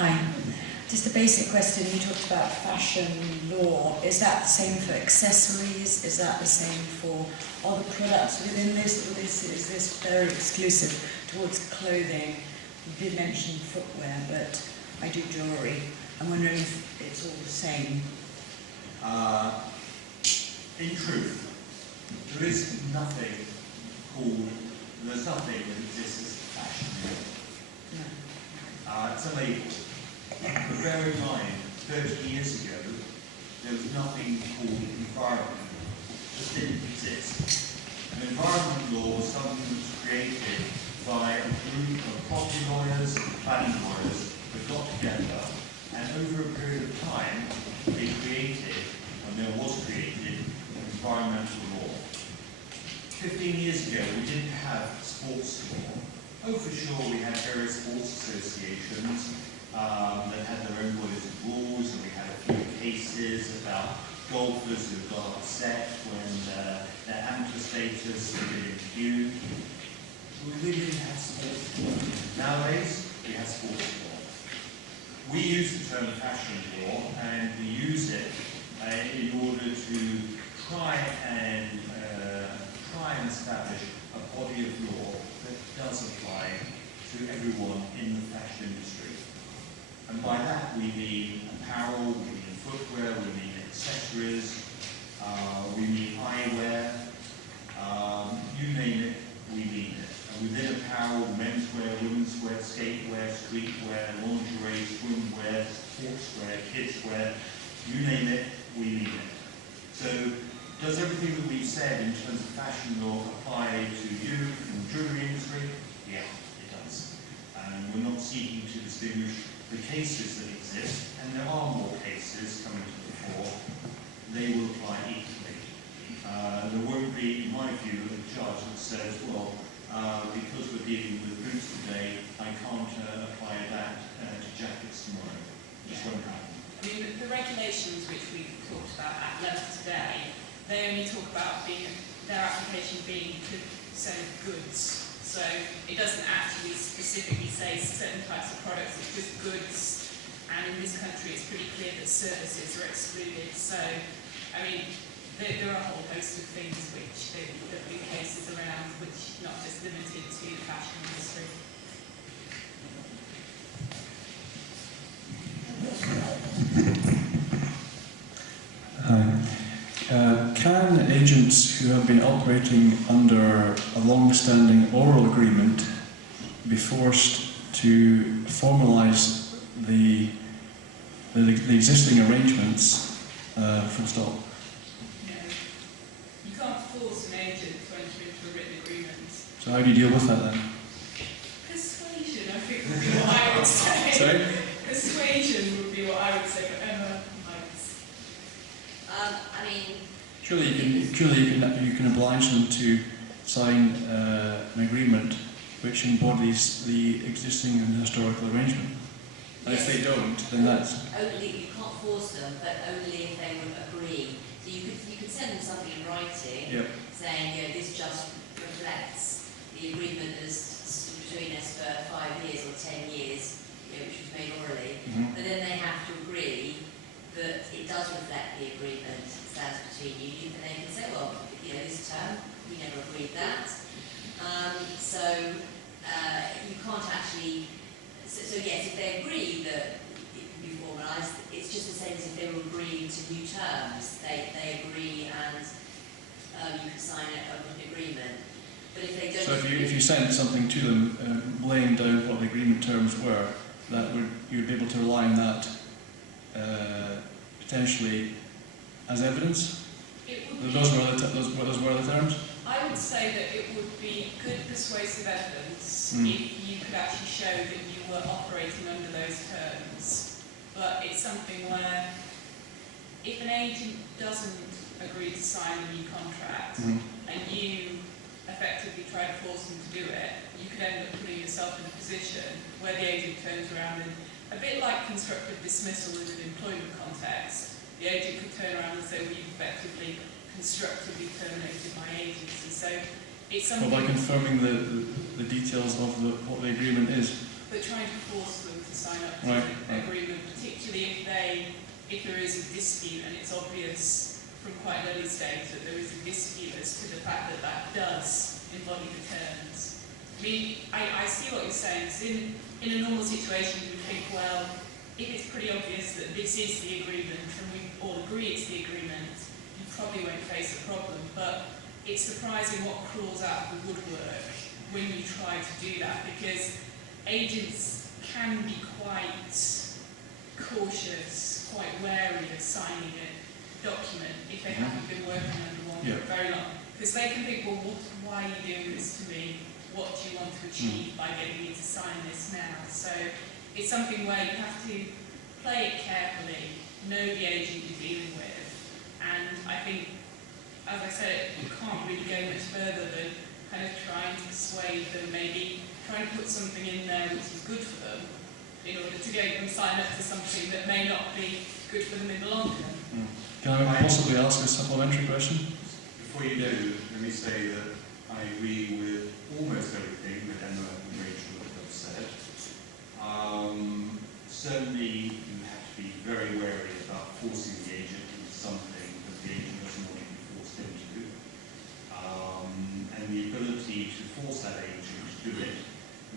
Hi. Just a basic question. You talked about fashion law. Is that the same for accessories? Is that the same for other products within this? Or is this very exclusive towards clothing? You did mention footwear, but I do jewellery. I'm wondering if it's all the same. In truth, there's nothing that exists as fashion law. No. It's a label. But bear in mind, 30 years ago, there was nothing called environment law. It just didn't exist. And environment law was something that was created by a group of property lawyers and planning lawyers that got together, and over a period of time, they created, and there was created, environmental law. 15 years ago, we didn't have sports law. Oh, for sure, we had various sports associations that had their own bodies of rules, and we had a few cases about golfers who got upset when their amateur status had been impugned. We really didn't have sports law. Nowadays, we have sports law. We use the term fashion law, and we use it in order to try and establish a body of law that does apply to everyone in the fashion industry. And by that we mean apparel, we mean footwear, we mean accessories, we mean eyewear, you name it, we mean it. And within apparel, menswear, womenswear, skatewear, streetwear, lingerie, swimwear, sportswear, kidswear, you name it, we mean it. So, does everything that we've said in terms of fashion law apply to you in the jewellery industry? Yeah, it does. And we're not seeking to distinguish the cases that exist, and there are more cases coming to the fore. They will apply equally. There won't be, in my view, a judge that says, well, because we're dealing with boots today, I can't apply that to jackets tomorrow. It just won't happen. I mean, the regulations which we talked about at length today, they only talk about their application being to certain goods. So it doesn't actually specifically say certain types of products, it's just goods. And in this country it's pretty clear that services are excluded. So, I mean, there are a whole host of things which there have been cases around, which not just limited to the fashion industry. Can agents who have been operating under a long-standing oral agreement be forced to formalise the existing arrangements full stop? No. You can't force an agent to enter into a written agreement. So how do you deal with that then? Persuasion, I think, would be what I would say. Sorry? Persuasion would be what I would say, but Emma might. I mean, Surely you can oblige them to sign an agreement which embodies the existing and historical arrangement. And yes, if they don't, then that's... Only, you can't force them, but only if they would agree. So you could send them something in writing, Yep. saying, this just reflects the agreement that's between us for 5 years or 10 years, which was made orally. Mhm. But then they have to agree that it does reflect the agreement that stands between you, and they can say, well, this term, we never agreed that. You can't actually, so yes, if they agree that it can be formalised, it's just the same as if they were agreeing to new terms. They agree and you can sign an agreement. But if they don't So if you sent something to them laying down what the agreement terms were, you'd be able to rely on that potentially as evidence? Those were the terms? I would say that it would be good persuasive evidence if you could actually show that you were operating under those terms. But it's something where if an agent doesn't agree to sign a new contract and you effectively try to force them to do it, you could end up putting yourself in a position where the agent turns around and, a bit like constructive dismissal in an employment context, the agent could turn around and say, well, you've effectively constructively terminated my agency. So it's something... Well, by confirming the details of what the agreement is. But trying to force them to sign up to Right, it. if there is a dispute and it's obvious from quite an early stage that there is a dispute as to the fact that that does embody the terms. I mean, I see what you're saying. So in a normal situation, you would think, well, if it's pretty obvious that this is the agreement and we all agree it's the agreement, you probably won't face a problem. But it's surprising what crawls out of the woodwork when you try to do that, because agents can be quite cautious, quite wary of signing a document if they haven't been working under one for very long. Because they can think, well, why are you doing this to me? What do you want to achieve by getting me to sign this now? So it's something where you have to play it carefully, know the agent you're dealing with, and I think, as I said, you can't really go much further than kind of trying to persuade them, maybe trying to put something in there which is good for them, in order to get them sign up to something that may not be good for them in the long term. Can I possibly ask a supplementary question? Before you do, let me say that I agree with almost everything that Emma and Rachel have said. Certainly, you have to be very wary about forcing the agent into something that the agent doesn't want to be forced into. And the ability to force that agent to do it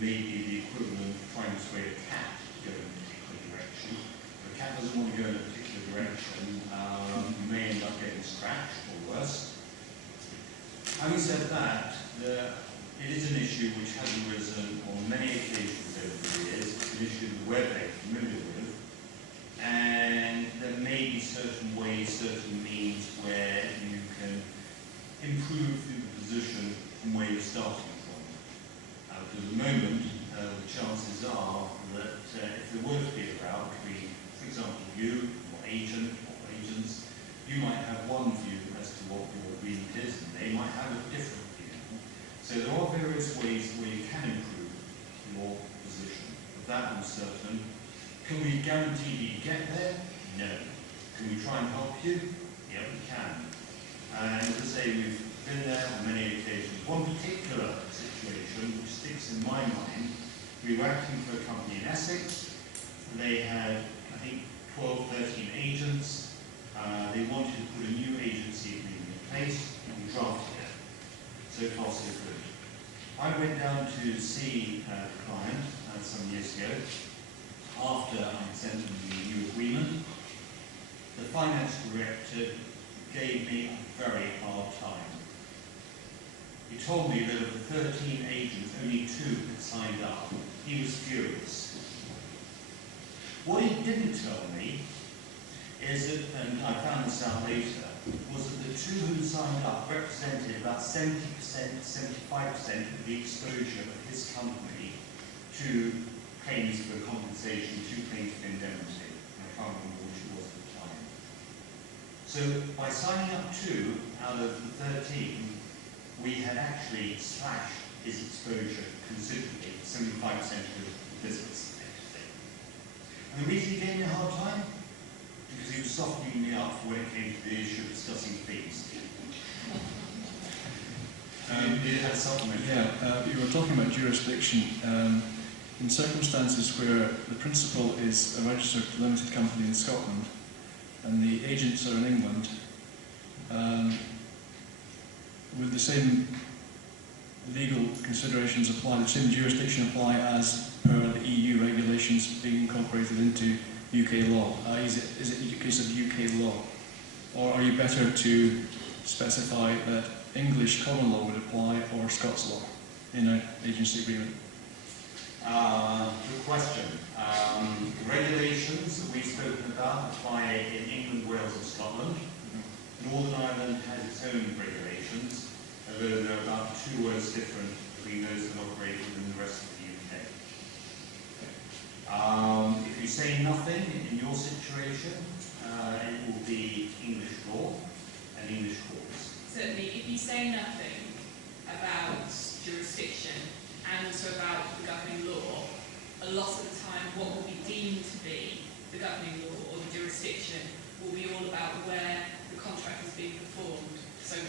may be the equivalent of trying to persuade a cat to go in a particular direction. If a cat doesn't want to go in a particular direction, you may end up getting scratched or worse. Having said that, it is an issue which has arisen on many occasions over the years. It's an issue that we're very familiar with, and there may be certain ways, certain means where you can improve the position from where you're starting from. Because at the moment, the chances are that if there were to be a row between, for example, you or agent or agents, you might have one view as to what your agreement is, and they might have a different view. So there are various ways where you can improve your position. But that I'm certain. Can we guarantee you get there? No. Can we try and help you? Yeah, we can. And as I say, we've been there on many occasions. One particular situation which sticks in my mind, we were acting for a company in Essex. They had, I think, 12, 13 agents. They wanted to put a new agency agreement in place, and we drafted it. So far, so good. I went down to see the client some years ago, after I had sent them the new agreement. The finance director gave me a very hard time. He told me that of the 13 agents, only 2 had signed up. He was furious. What he didn't tell me is that, and I found this out later, was that the 2 who signed up represented about 70%, 75% of the exposure of his company to claims for compensation, to claims for indemnity. I can't remember which it was at the time. So by signing up 2 out of the 13, we had actually slashed his exposure considerably, 75% of the business. And the reason he gave me a hard time? Because he was softening me up when it came to the issue of discussing fees. You had a supplement. Yeah, you were talking about jurisdiction. In circumstances where the principal is a registered limited company in Scotland and the agents are in England, will the same legal considerations apply, the same jurisdiction apply as per the EU regulations being incorporated into UK law? Is it a case of UK law? Or are you better to specify that English common law would apply or Scots law in an agency agreement? Good question. The regulations that we've spoken about apply in England, Wales and Scotland. Northern Ireland has its own regulations, although there are about 2 words different between those that operate within the rest of the UK. If you say nothing in your situation, it will be English law and English courts. Certainly, if you say nothing about jurisdiction and also about the governing law, a lot of the time what will be deemed to be the governing law or the jurisdiction will be all about where the contract is being performed. So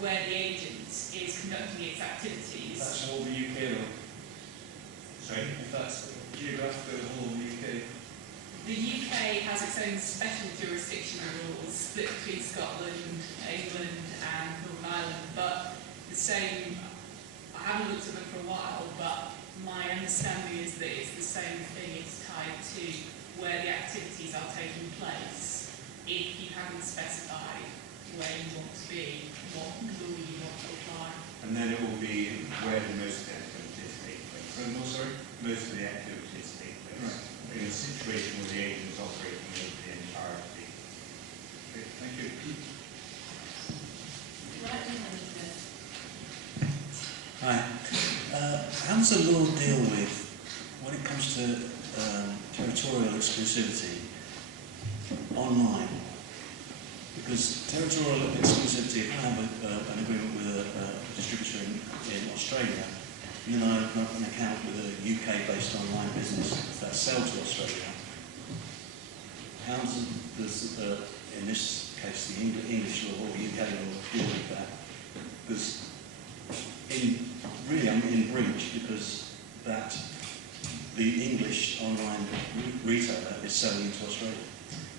where the agent is conducting its activities. That's all the UK law. Sorry? If that's geographically the whole of the UK. The UK has has its own special jurisdiction rules split between Scotland, England and Northern Ireland, but the same, I haven't looked at them for a while, but my understanding is that it's the same thing, it's tied to where the activities are taking place. If you haven't specified where you want to be, what law you want to apply. And then it will be where do most of the activities take place. Sorry? Most of the activities take place. Right. In a situation where the agent is operating over the entirety. Okay, thank you. Right, you have it. Hi. How does the law deal with, when it comes to territorial exclusivity online? Because territorial exclusivity, if I have an agreement with a distributor in Australia, and then I have an account with a UK-based online business that sells to Australia, how does in this case, the English law or UK law deal with that? Because I'm in breach because that the English online retailer is selling into Australia.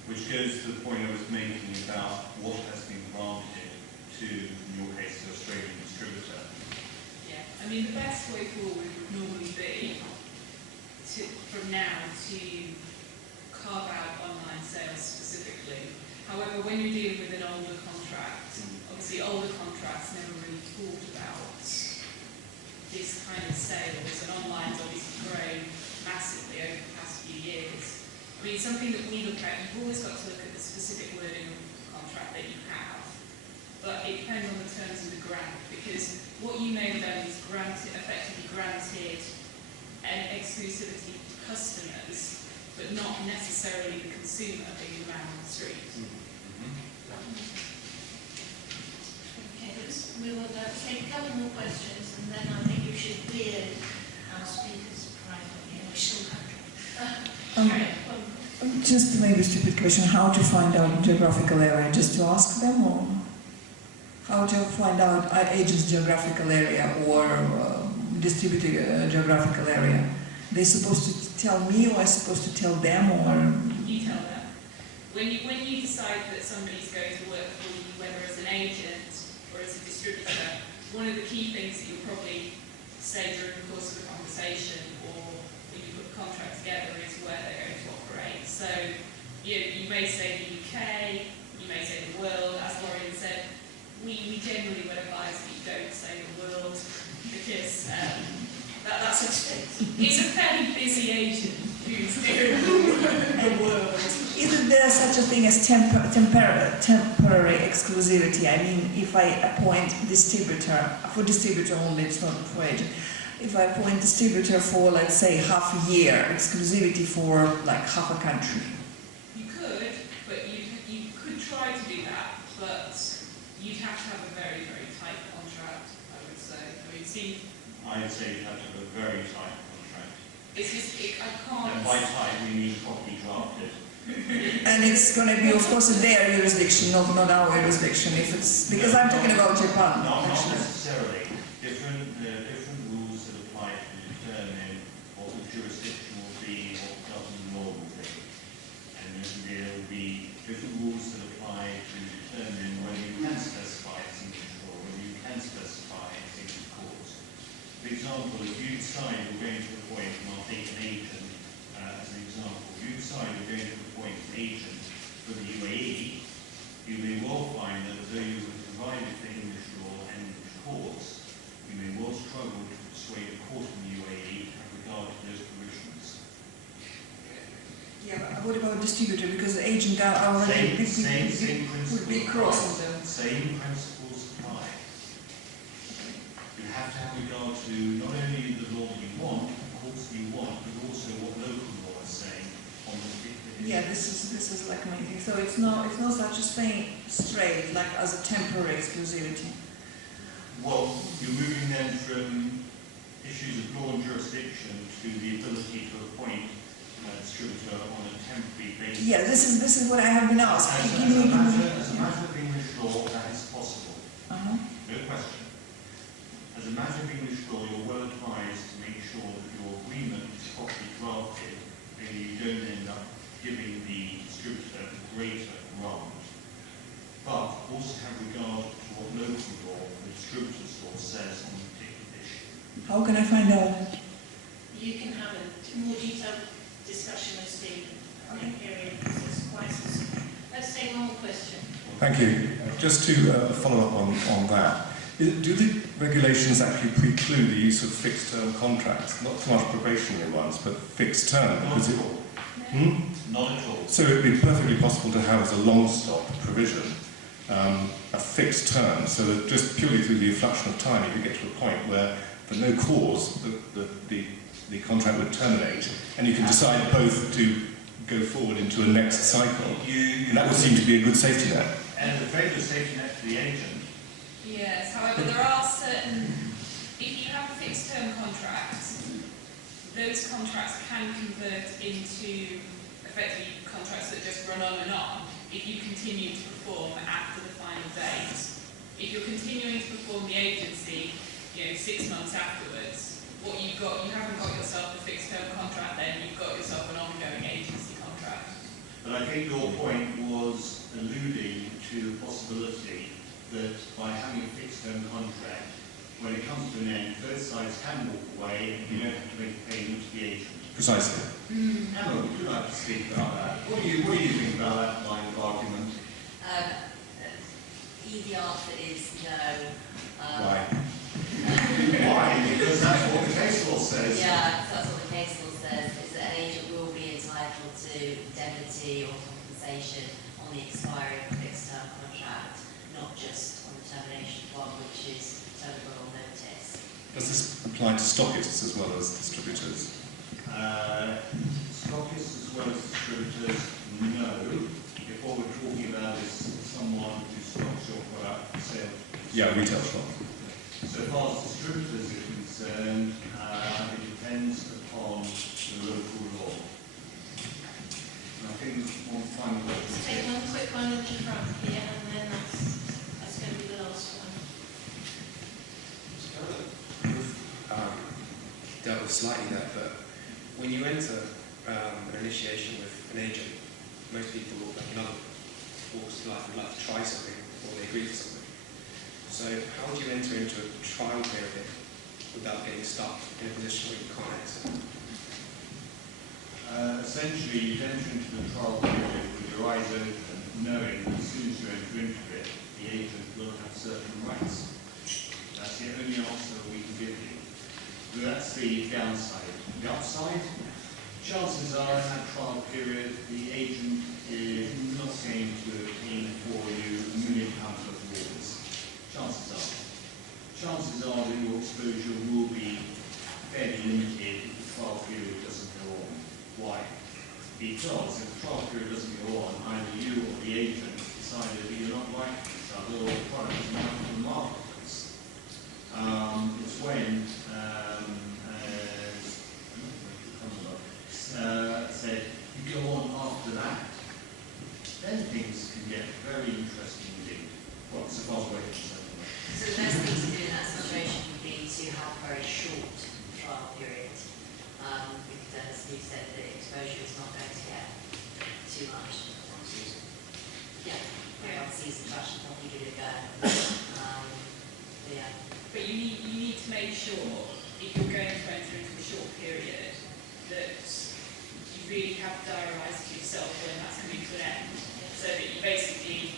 Which goes to the point I was making about what has been granted to, in your case, the Australian distributor. Yeah, I mean the best way forward would normally be from now to carve out online sales specifically. However, when you're dealing with an older contract, obviously older contracts never really talked about this kind of sales, and online's obviously grown massively over the past few years. I mean, something that we look at, you've always got to look at the specific wording of the contract that you have, but it depends on the terms of the grant, because what you may have done is effectively granted an exclusivity to customers, but not necessarily the consumer being the man on the street. Okay, we will take a couple more questions, and then I think you should beard our speakers privately, and we still have Just maybe a stupid question, how to find out geographical area? Just to ask them, or how to find out agent's geographical area or distributor geographical area? They're supposed to tell me, or I'm supposed to tell them, or? You tell them. When you decide that somebody's going to work for you, whether as an agent or as a distributor, one of the key things that you'll probably say during the course of the conversation or when you put the contract together is where they're going to operate. So you may say the UK, you may say the world. As Lauren said, we generally would advise that you don't say the world because it's a fairly busy agent who's doing the world. Isn't there such a thing as temporary exclusivity? I mean, if I appoint distributor, for distributor only, it's not for agent. If I appoint distributor for, let's say, half a year, exclusivity for like half a country. You could, but you could try to do that, but you'd have to have a very, very tight contract, I would say. I mean, see, I'd say you have to have a very tight contract. it's just, I can't... And by tight, we mean properly drafted. And it's going to be, of course, their jurisdiction, not our jurisdiction. If it's because I'm talking about Japan. Not Actually. necessarily. Different rules that apply to determine what the jurisdiction will be, what the government law will be. And there will be different rules that apply to determine whether you can specify a single law, whether you can specify a single cause. For example, if you decide you're going to appoint, and I'll take an agent as an example, if you decide you're going to appoint an agent for the UAE, you may well find that although you have provided for English law and English courts, you may well struggle to persuade a court in the UAE with regard to those provisions. Yeah, but what about distributor? Because the agent are already Same would be crossing them. Same principles apply. You have to have regard to not only the law you want, the courts you want, but also what local law is saying on the particular issue. Yeah, this is like my thing. So it's not such a thing straight like as a temporary exclusivity. Well, you're moving then from issues of law and jurisdiction to the ability to appoint a distributor on a temporary basis. Yeah, this is what I have been asked. As a matter of English law, that is possible. No question. As a matter of English law, you're well advised to make sure that your agreement is properly drafted, and you don't end up giving the distributor law. You can have a more detailed discussion with Stephen. I think period is quite specific. Let's take one more question. Thank you. Just to follow up on that, do the regulations actually preclude the use of fixed-term contracts, not so much probationary ones, but fixed-term? Because Not at all. so it would be perfectly possible to have as a long-stop provision a fixed term, so that just purely through the inflection of time you could get to a point where, for no cause, the contract would terminate, and you can decide both to go forward into a next cycle. And that would seem to be a good safety net. And a very good safety net for the agent. Yes, however, there are certain, if you have a fixed term contract, those contracts can convert into effectively contracts that just run on and on if you continue to perform after the final date. If you're continuing to perform the agency, 6 months afterwards, what you've got, you haven't got yourself a fixed term contract then, you've got yourself an ongoing agency contract. But I think your point was alluding to the possibility that by having a fixed term contract, when it comes to an end, both sides can walk away and you don't have to make a payment to the agent. Precisely. Emma, would you like to speak about that? What do you think about that line of argument? Easy answer is no. Why? Why? Because that's what the case law says. Yeah, that's what the case law says, is that an agent will be entitled to indemnity or compensation on the expiry of a fixed term contract, not just on the termination one, which is terminable on notice. Does this apply to stockists as well as distributors? Stockists as well as distributors, no. If what we're talking about is someone who stocks your product for sale. Yeah, retail shop. So far as distributors are concerned, it depends upon the local law. And I think one final Let's question. take one quick one at the front here, and then that's going to be the last one. Dealt with slightly there, but when you enter an initiation with an agent, most people, like in other walks of life, would like to try something or they agree to something. So how do you enter into a trial period without getting stuck in a position where you can't exit? Essentially, you enter into the trial period with your eyes open, knowing that as soon as you enter into it, the agent will have certain rights. That's the only answer we can give you. But that's the downside. The upside, chances are in that trial period, the agent is not going to obtain for you £1 million worth of orders. Chances are. Chances are that your exposure will be fairly limited if the trial period doesn't go on. Why? Because if the trial period doesn't go on, either you or the agent decided that you're not right for each other or the product is not for the marketplace. It's when, said, you go on after that, then things can get very interesting indeed. Well, so far away from something. So the best thing to do in that situation would be to have a very short trial period, because as you said, the exposure is not going to get too much. Yeah, one season touch and probably give it a go. Yeah. But you need to make sure, if you're going to enter into a short period, that you really have diarised for yourself when that's coming to an end, so that you basically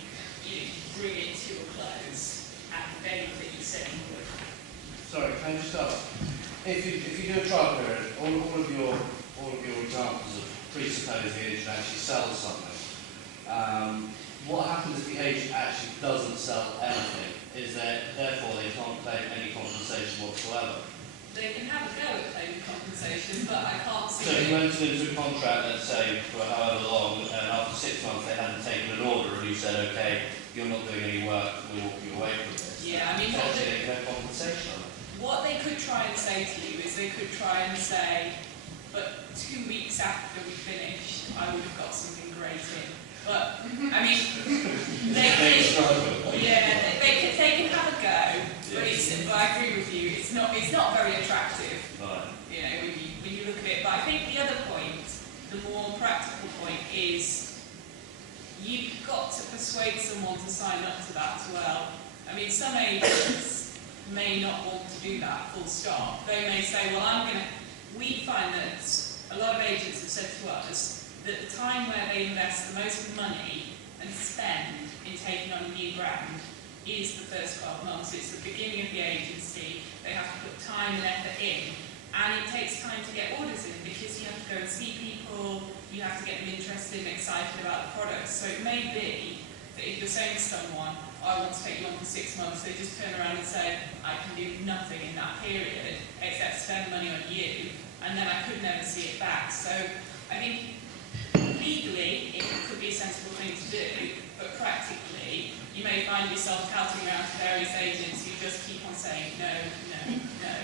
bring it to a close at the date that you said you would. Sorry, can I just ask? If you do a trial period, all of your examples of presuppose the agent actually sells something. What happens if the agent actually doesn't sell anything? Is that therefore they can't claim any compensation whatsoever? They can have a go at claiming compensation, but I can't see. So you went into a contract, let's say, for however long, and after 6 months they hadn't taken an order, and you said, okay, you're not doing any work, we're walking away from this. Yeah, I mean, actually they get compensation on it. what they could try and say to you is they could try and say, but 2 weeks after we finished, I would have got something great in. But, I mean, they can have a go, but I agree with you, it's not very attractive, Right. when you look at it. But I think the other point, the more practical point, is you've got to persuade someone to sign up to that as well. I mean, some agents may not want to do that, full stop. They may say, well, we find that a lot of agents have said to us that the time where they invest the most money and spend in taking on a new brand is the first 12 months. It's the beginning of the agency. They have to put time and effort in. And it takes time to get orders in because you have to go and see people, you have to get them interested and excited about the product. So it may be that if you're saying to someone, I want to take you on for 6 months, they just turn around and say, I can do nothing in that period except spend money on you, and then I could never see it back. So I think legally it could be a sensible thing to do, but practically you may find yourself touting around to various agents who just keep on saying no, no, no.